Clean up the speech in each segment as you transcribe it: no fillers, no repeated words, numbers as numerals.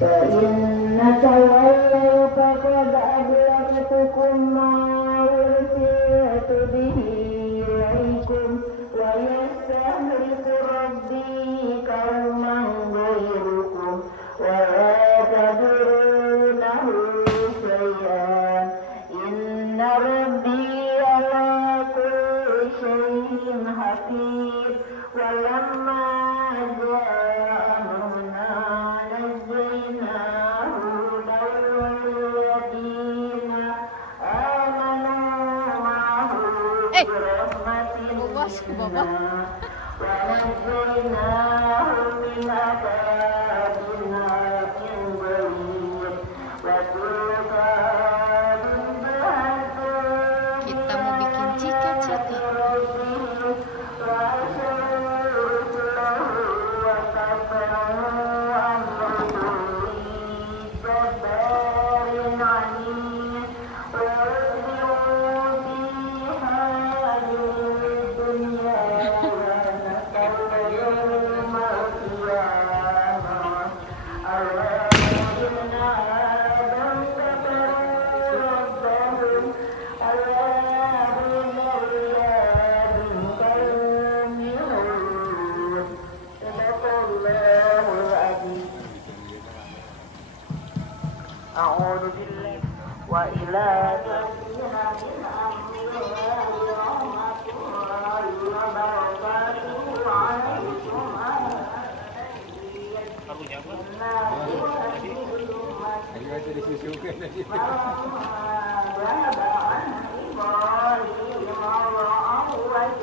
فإن تولوا فقد أبلغتكم ما أرسلت به إليكم ويستخلف ربي قوما غيركم ولا تضرونه شيئا إن ربي على كل شيء حفيظ ولما جاء أمرنا نجينا هودا والذين آمنوا معه برحمة منا ونجيناهم من عذاب غليظ وتلك Kita mau bikin cika-cika. أعوذ بالله وإلى الذين من أمرها رحمة الله وبركاته عليكم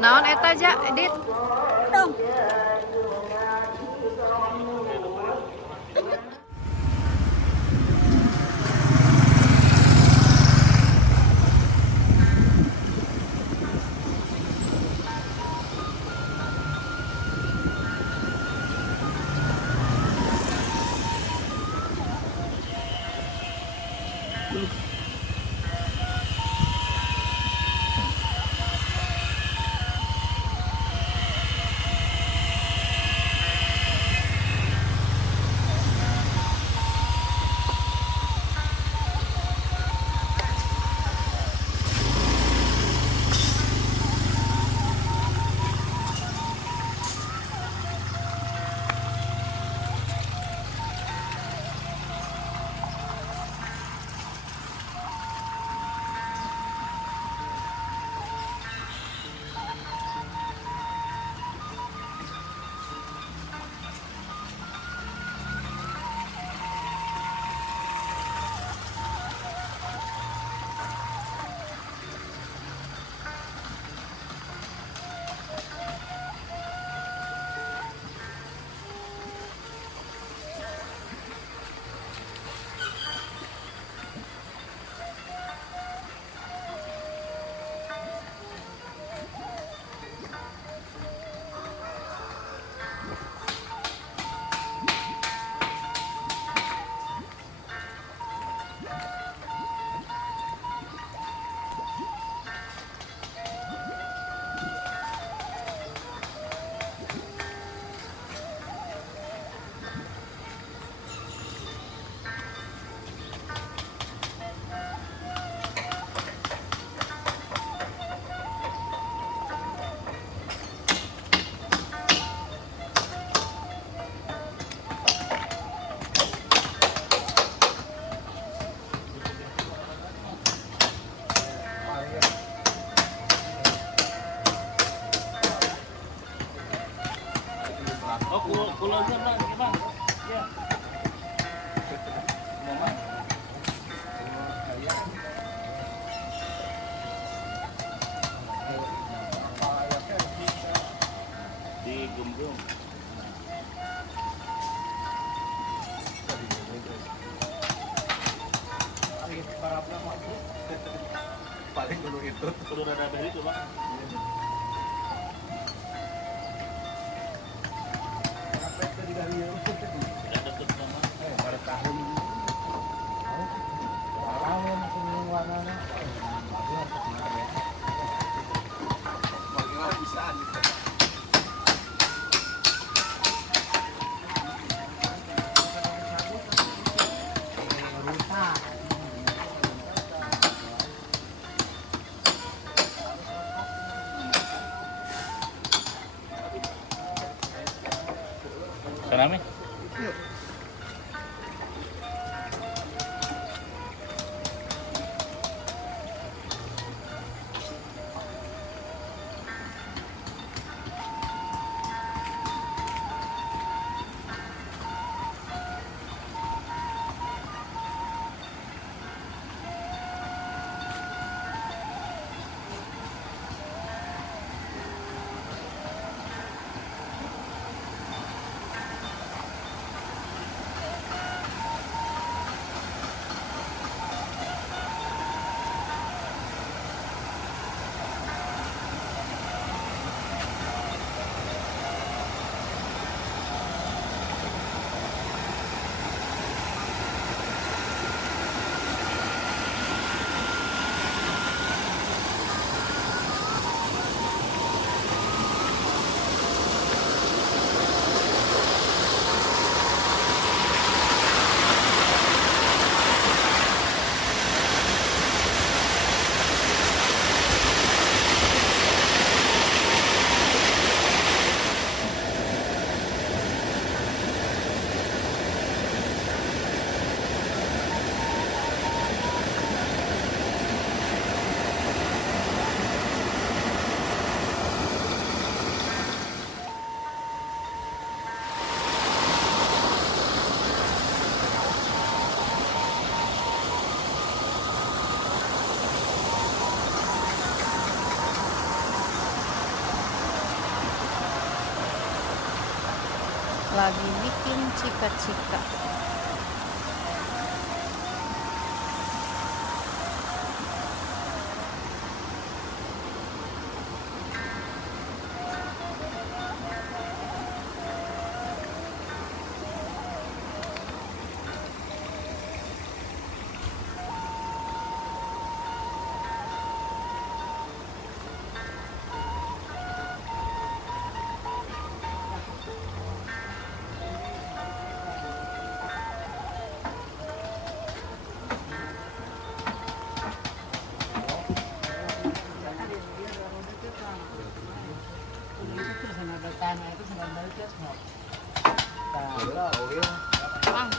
Naon eta aja, Edit? Dong. Kulonnya bang, bang. Ya. Di Gumgung. Paling dulu itu. Udah ada dari itu bang. Yuk. Lagi bikin cika-cika. Mang,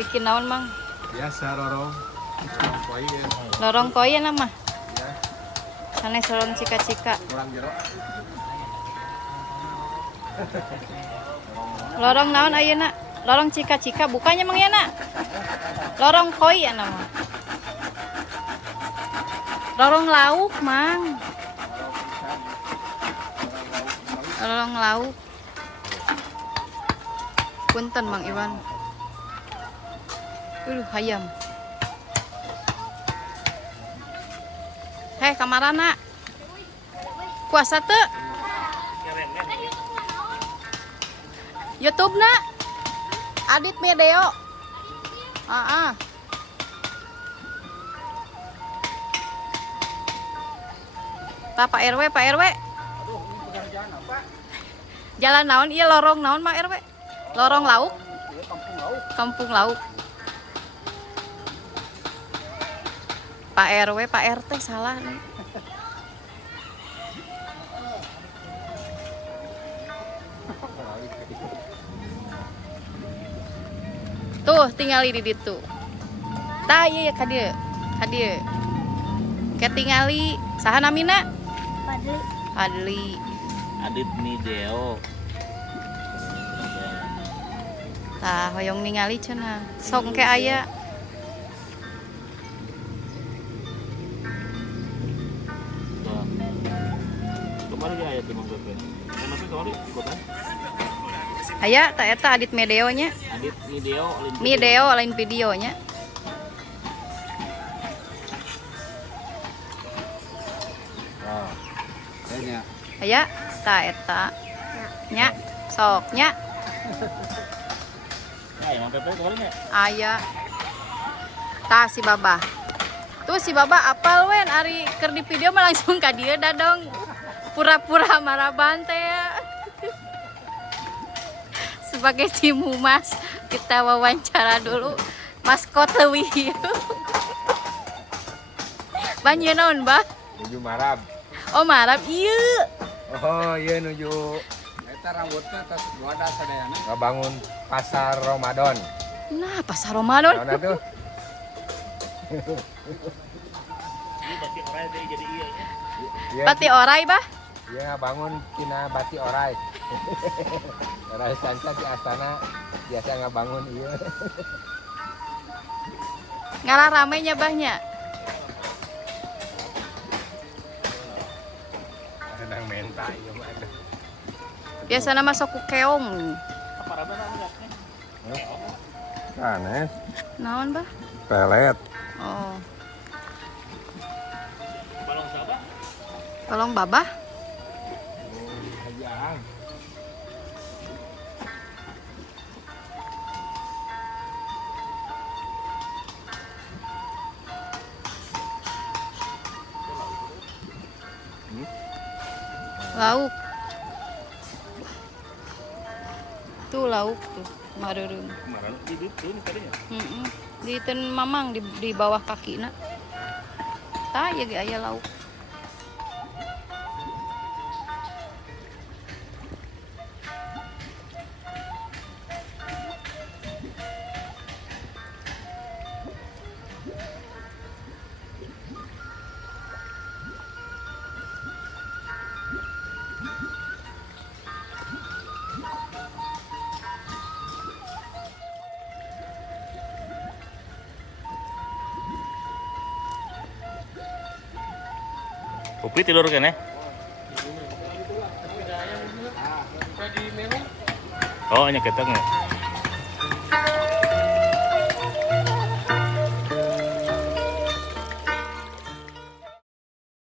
bikin naon mang? Biasa Rorong. Koyen. Lorong koyen nama. Sanes lorong cika-cika. Kurang jero. Lorong naon ayeuna? Lorong cika-cika bukannya mang ya nak? Lorong koi ya nama. Lorong lauk mang. Lorong lauk. Punten Mang Iwan. Hayam. Heh, kamarana. Puasa teu? YouTube na. Adit Medeo. Pak RW, Pak RW. Jalan naon? Iya lorong naon Pak RW? Lorong lauk? Kampung lauk. Pak RW, Pak RT salah nih. Tuh, tinggali di ditu. Tah ieu ka dieu. Ka dieu. Ketingali saha namina? Padli. Padli. Adit Mideo. Tah hoyong ningali cenah. Sok ke aya. Kemarin ya ayat Mang Bebe. Kenapa kemarin ikutan? Aya ta eta Adit Medeo nya. Adit Mideo. Mideo lain videonya. Oh. Kayaknya. Aya ta eta. Nya sok nya. Ya, Mang Bebe kemarin ya. Aya. Tah si Baba. Tuh si Baba apal wen ari keur di video mah langsung ka dieu da dong. Pura-pura maraban teh. Sebagai tim humas kita wawancara dulu maskot leuwih. Banyu naon, Bah? Nuju Marab. Oh, Marab ieu. Oh, iya nuju. eta rambutna tos wadah sadayana. Ngebangun pasar Ramadan. Nah, pasar Ramadan. Nah, tuh. Ini bagi orang yang jadi iya. Iya, Pati orai, Bah. iya bangun tina bati orai. Orai sanca di astana biasa ngabangun iya. Ngalah ramenya Bahnya. Sedang menta iya mah. Biasana masuk ku keong. Apa rada namanya? Sanes, Naon, Bah? pelet. Oh, Balong siapa? tolong Babah. Hajang. Lauk. Tuh lauk tuh, mareureum. Kemarin hidup tuh nih tadinya. Di ten mamang di bawah kakina. Tah ya ge aya lauk. Kopi tidur kan ya? Oh, hanya keteng ya.